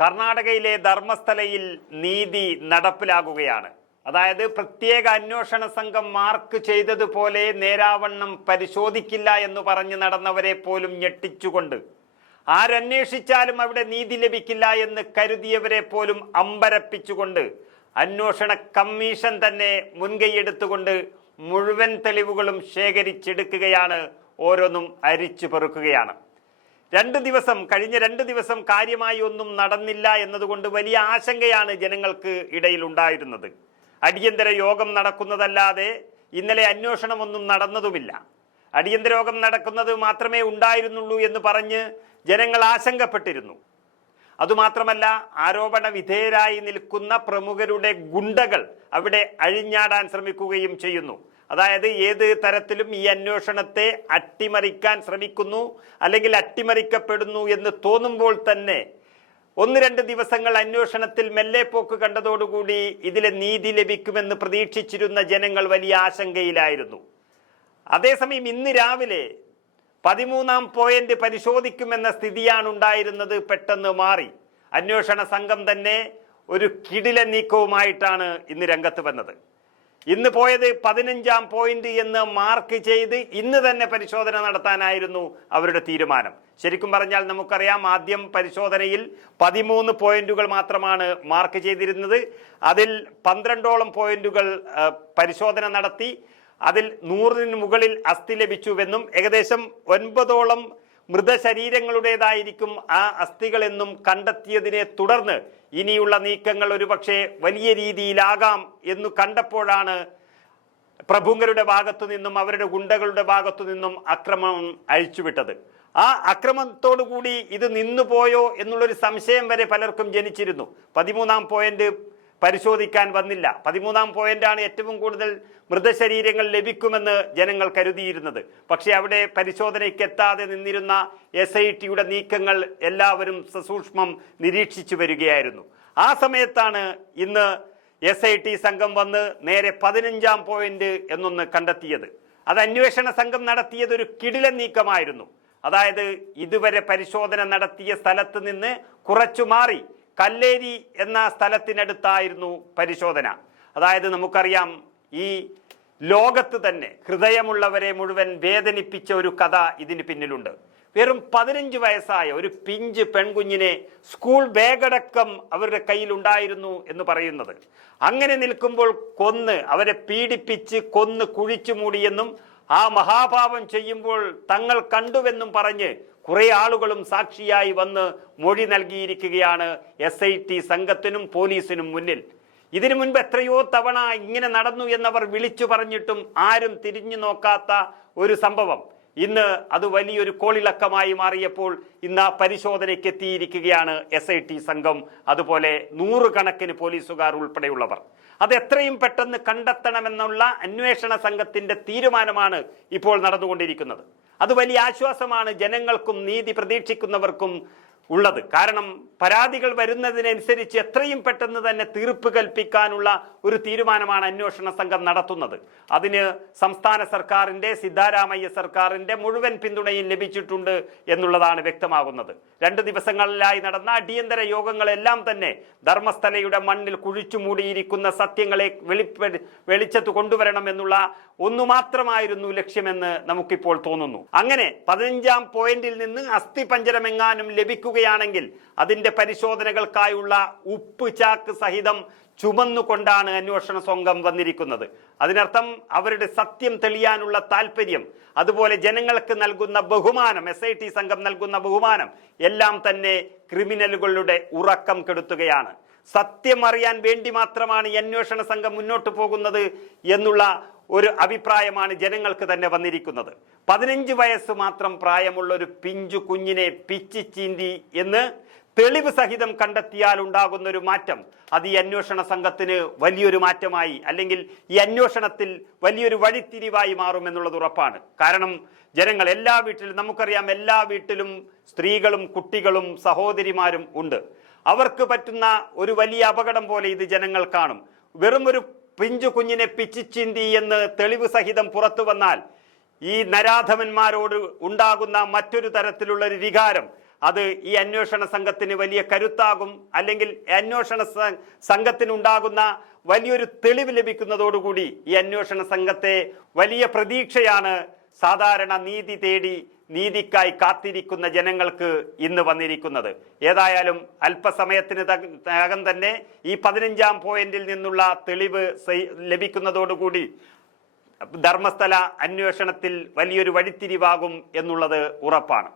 കർണാടകയിലെ ധർമ്മസ്ഥലയിൽ നീതി നടപ്പിലാകുകയാണ്. അതായത് പ്രത്യേക അന്വേഷണ സംഘം മാർക്ക് ചെയ്തതുപോലെ നേരാവണ്ണം പരിശോധിക്കില്ല എന്ന് പറഞ്ഞ് നടന്നവരെ പോലും ഞെട്ടിച്ചുകൊണ്ട്, ആരന്വേഷിച്ചാലും അവിടെ നീതി ലഭിക്കില്ല എന്ന് കരുതിയവരെ പോലും അമ്പരപ്പിച്ചുകൊണ്ട് അന്വേഷണ കമ്മീഷൻ തന്നെ മുൻകൈയെടുത്തുകൊണ്ട് മുഴുവൻ തെളിവുകളും ശേഖരിച്ചെടുക്കുകയാണ്, ഓരോന്നും അരിച്ചു പെറുക്കുകയാണ്. കഴിഞ്ഞ 2 ദിവസം കാര്യമായി ഒന്നും നടന്നില്ല എന്നതുകൊണ്ട് വലിയ ആശങ്കയാണ് ജനങ്ങൾക്ക് ഇടയിൽ ഉണ്ടായിരുന്നത്. അടിയന്തര യോഗം നടക്കുന്നതല്ലാതെ ഇന്നലെ അന്വേഷണമൊന്നും നടന്നതുമില്ല. അടിയന്തര യോഗം നടക്കുന്നത് മാത്രമേ ഉണ്ടായിരുന്നുള്ളൂ എന്ന് പറഞ്ഞ് ജനങ്ങൾ ആശങ്കപ്പെട്ടിരുന്നു. അതുമാത്രമല്ല, ആരോപണ വിധേയരായി നിൽക്കുന്ന പ്രമുഖരുടെ ഗുണ്ടകൾ അവിടെ അഴിഞ്ഞാടാൻ ശ്രമിക്കുകയും ചെയ്യുന്നു. അതായത് ഏത് തരത്തിലും ഈ അന്വേഷണത്തെ അട്ടിമറിക്കാൻ ശ്രമിക്കുന്നു, അല്ലെങ്കിൽ അട്ടിമറിക്കപ്പെടുന്നു എന്ന് തോന്നുമ്പോൾ തന്നെ 1-2 ദിവസങ്ങൾ അന്വേഷണത്തിൽ മെല്ലെ പോക്ക് കണ്ടതോടുകൂടി ഇതിലെ നീതി ലഭിക്കുമെന്ന് പ്രതീക്ഷിച്ചിരുന്ന ജനങ്ങൾ വലിയ ആശങ്കയിലായിരുന്നു. അതേസമയം ഇന്ന് രാവിലെ 13ാം പോയിന്റ് പരിശോധിക്കുമെന്ന സ്ഥിതിയാണ് ഉണ്ടായിരുന്നത്. പെട്ടെന്ന് മാറി. അന്വേഷണ സംഘം തന്നെ ഒരു കിടിലൻ നീക്കവുമായിട്ടാണ് ഇന്ന് രംഗത്ത് വന്നത്. ഇന്ന് പോയത് 15ാം പോയിന്റ് എന്ന് മാർക്ക് ചെയ്ത് ഇന്ന് തന്നെ പരിശോധന നടത്താനായിരുന്നു അവരുടെ തീരുമാനം. ശരിക്കും പറഞ്ഞാൽ നമുക്കറിയാം, ആദ്യം പരിശോധനയിൽ 13 പോയിന്റുകൾ മാത്രമാണ് മാർക്ക് ചെയ്തിരുന്നത്. അതിൽ 12ഓളം പോയിന്റുകൾ പരിശോധന നടത്തി. അതിൽ 100-ന് മുകളിൽ അസ്ഥി ലഭിച്ചുവെന്നും ഏകദേശം 9ഓളം മൃതശരീരങ്ങളുടേതായിരിക്കും ആ അസ്ഥികളെന്നും കണ്ടെത്തിയതിനെ തുടർന്ന് ഇനിയുള്ള നീക്കങ്ങൾ ഒരുപക്ഷെ വലിയ രീതിയിലാകാം എന്ന് കണ്ടപ്പോഴാണ് പ്രഭുങ്കരുടെ ഭാഗത്തു നിന്നും അവരുടെ ഗുണ്ടകളുടെ ഭാഗത്തു നിന്നും അക്രമം അഴിച്ചുവിട്ടത്. ആ അക്രമത്തോടുകൂടി ഇത് നിന്നുപോയോ എന്നുള്ളൊരു സംശയം വരെ പലർക്കും ജനിച്ചിരുന്നു. 13ാം പോയിന്റ് പരിശോധിക്കാൻ വന്നില്ല. 13ാം പോയിന്റാണ് ഏറ്റവും കൂടുതൽ മൃതശരീരങ്ങൾ ലഭിക്കുമെന്ന് ജനങ്ങൾ കരുതിയിരുന്നത്. പക്ഷേ അവിടെ പരിശോധനയ്ക്ക് എത്താതെ നിന്നിരുന്ന SITയുടെ നീക്കങ്ങൾ എല്ലാവരും സസൂക്ഷ്മം നിരീക്ഷിച്ചു വരികയായിരുന്നു. ആ സമയത്താണ് ഇന്ന് SIT സംഘം വന്ന് നേരെ 15ാം പോയിന്റ് എന്നൊന്ന് കണ്ടെത്തിയത്. അത് അന്വേഷണ സംഘം നടത്തിയത് ഒരു കിടിലൻ നീക്കമായിരുന്നു. അതായത് ഇതുവരെ പരിശോധന നടത്തിയ സ്ഥലത്ത് നിന്ന് കുറച്ചു മാറി കല്ലേരി എന്ന സ്ഥലത്തിനടുത്തായിരുന്നു പരിശോധന. അതായത് നമുക്കറിയാം, ഈ ലോകത്ത് തന്നെ ഹൃദയമുള്ളവരെ മുഴുവൻ വേദനിപ്പിച്ച ഒരു കഥ ഇതിന് പിന്നിലുണ്ട്. വെറും 15 വയസ്സായ ഒരു പിഞ്ച് പെൺകുഞ്ഞിനെ സ്കൂൾ ബാഗടക്കം അവരുടെ കയ്യിലുണ്ടായിരുന്നു എന്ന് പറയുന്നത്. അങ്ങനെ നിൽക്കുമ്പോൾ അവരെ പീഡിപ്പിച്ച് കൊന്ന് കുഴിച്ചു മൂടിയെന്നും ആ മഹാപാപം ചെയ്യുമ്പോൾ തങ്ങൾ കണ്ടുവെന്നും പറഞ്ഞ് കുറെ ആളുകളും സാക്ഷിയായി വന്ന് മൊഴി നൽകിയിരിക്കുകയാണ് SIT സംഘത്തിനും പോലീസിനും മുന്നിൽ. ഇതിനു മുൻപ് എത്രയോ തവണ ഇങ്ങനെ നടന്നു എന്നവർ വിളിച്ചു പറഞ്ഞിട്ടും ആരും തിരിഞ്ഞു നോക്കാത്ത ഒരു സംഭവം ഇന്ന് അത് വലിയൊരു കോളിളക്കമായി മാറിയപ്പോൾ ഇന്ന് ആ പരിശോധനയ്ക്ക് എത്തിയിരിക്കുകയാണ് SIT സംഘം, അതുപോലെ 100 കണക്കിന് പോലീസുകാർ ഉൾപ്പെടെയുള്ളവർ. അത് എത്രയും പെട്ടെന്ന് കണ്ടെത്തണമെന്നുള്ള അന്വേഷണ സംഘത്തിന്റെ തീരുമാനമാണ് ഇപ്പോൾ നടന്നുകൊണ്ടിരിക്കുന്നത്. അത് വലിയ ആശ്വാസമാണ് ജനങ്ങൾക്കും നീതി പ്രതീക്ഷിക്കുന്നവർക്കും ഉള്ളത്. കാരണം പരാതികൾ വരുന്നതിനനുസരിച്ച് എത്രയും പെട്ടെന്ന് തന്നെ തീർപ്പ് കൽപ്പിക്കാനുള്ള ഒരു തീരുമാനമാണ് അന്വേഷണ സംഘം നടത്തുന്നത്. അതിന് സംസ്ഥാന സർക്കാരിന്റെ, സിദ്ധാരാമയ്യ സർക്കാരിന്റെ മുഴുവൻ പിന്തുണയും ലഭിച്ചിട്ടുണ്ട് എന്നുള്ളതാണ് വ്യക്തമാകുന്നത്. 2 ദിവസങ്ങളിലായി നടന്ന അടിയന്തര യോഗങ്ങളെല്ലാം തന്നെ ധർമ്മസ്ഥലയുടെ മണ്ണിൽ കുഴിച്ചു മൂടിയിരിക്കുന്ന സത്യങ്ങളെ വെളിച്ചത്ത് കൊണ്ടുവരണം എന്നുള്ള ഒന്നു മാത്രമായിരുന്നു ലക്ഷ്യമെന്ന് നമുക്കിപ്പോൾ തോന്നുന്നു. അങ്ങനെ 15ാം പോയിന്റിൽ നിന്ന് അസ്ഥിപഞ്ജരമെങ്ങാനും ലഭിക്കുകയാണെങ്കിൽ അതിന്റെ പരിശോധനകൾക്കായുള്ള ഉപ്പ് ചാക്ക് സഹിതം ചുമന്നുകൊണ്ടാണ് അന്വേഷണ സംഘം വന്നിരിക്കുന്നത്. അതിനർത്ഥം അവരുടെ സത്യം തെളിയാനുള്ള താല്പര്യം, അതുപോലെ ജനങ്ങൾക്ക് നൽകുന്ന ബഹുമാനം, SIT സംഘം നൽകുന്ന ബഹുമാനം എല്ലാം തന്നെ ക്രിമിനലുകളുടെ ഉറക്കം കെടുത്തുകയാണ്. സത്യം അറിയാൻ വേണ്ടി മാത്രമാണ് ഈ അന്വേഷണ സംഘം മുന്നോട്ട് പോകുന്നത് എന്നുള്ള ഒരു അഭിപ്രായമാണ് ജനങ്ങൾക്ക് തന്നെ വന്നിരിക്കുന്നത്. 15 വയസ്സ് മാത്രം പ്രായമുള്ള ഒരു പിഞ്ചു കുഞ്ഞിനെ പിച്ചി ചീന്തി എന്ന് തെളിവ് സഹിതം കണ്ടെത്തിയാൽ ഉണ്ടാകുന്ന ഒരു മാറ്റം, അത് ഈ അന്വേഷണ സംഘത്തിന് വലിയൊരു മാറ്റമായി, അല്ലെങ്കിൽ ഈ അന്വേഷണത്തിൽ വലിയൊരു വഴിത്തിരിവായി മാറുമെന്നുള്ളത് ഉറപ്പാണ്. കാരണം ജനങ്ങൾ എല്ലാ വീട്ടിലും, നമുക്കറിയാം, എല്ലാ വീട്ടിലും സ്ത്രീകളും കുട്ടികളും സഹോദരിമാരും ഉണ്ട്. അവർക്ക് പറ്റുന്ന ഒരു വലിയ അപകടം പോലെ ഇത് ജനങ്ങൾ കാണും. വെറും ഒരു പിഞ്ചു കുഞ്ഞിനെ പിച്ചിച്ചിന്തി എന്ന് തെളിവ് സഹിതം പുറത്തു വന്നാൽ ഈ നരാധമന്മാരോട് ഉണ്ടാകുന്ന മറ്റൊരു തരത്തിലുള്ള ഒരു വികാരം, അത് ഈ അന്വേഷണ സംഘത്തിന് വലിയ കരുത്താകും. അല്ലെങ്കിൽ അന്വേഷണ സംഘത്തിനുണ്ടാകുന്ന വലിയൊരു തെളിവ് ലഭിക്കുന്നതോടുകൂടി ഈ അന്വേഷണ സംഘത്തെ വലിയ പ്രതീക്ഷയാണ് സാധാരണ നീതി തേടി നീതിക്കായി കാത്തിരിക്കുന്ന ജനങ്ങൾക്ക് ഇന്ന് വന്നിരിക്കുന്നത്. ഏതായാലും അല്പസമയത്തിനകം തന്നെ ഈ 15-ാം പോയിന്റിൽ നിന്നുള്ള തെളിവ് ലഭിക്കുന്നതോടുകൂടി ധർമ്മസ്ഥല അന്വേഷണത്തിൽ വലിയൊരു വഴിത്തിരിവാകും എന്നുള്ളത് ഉറപ്പാണ്.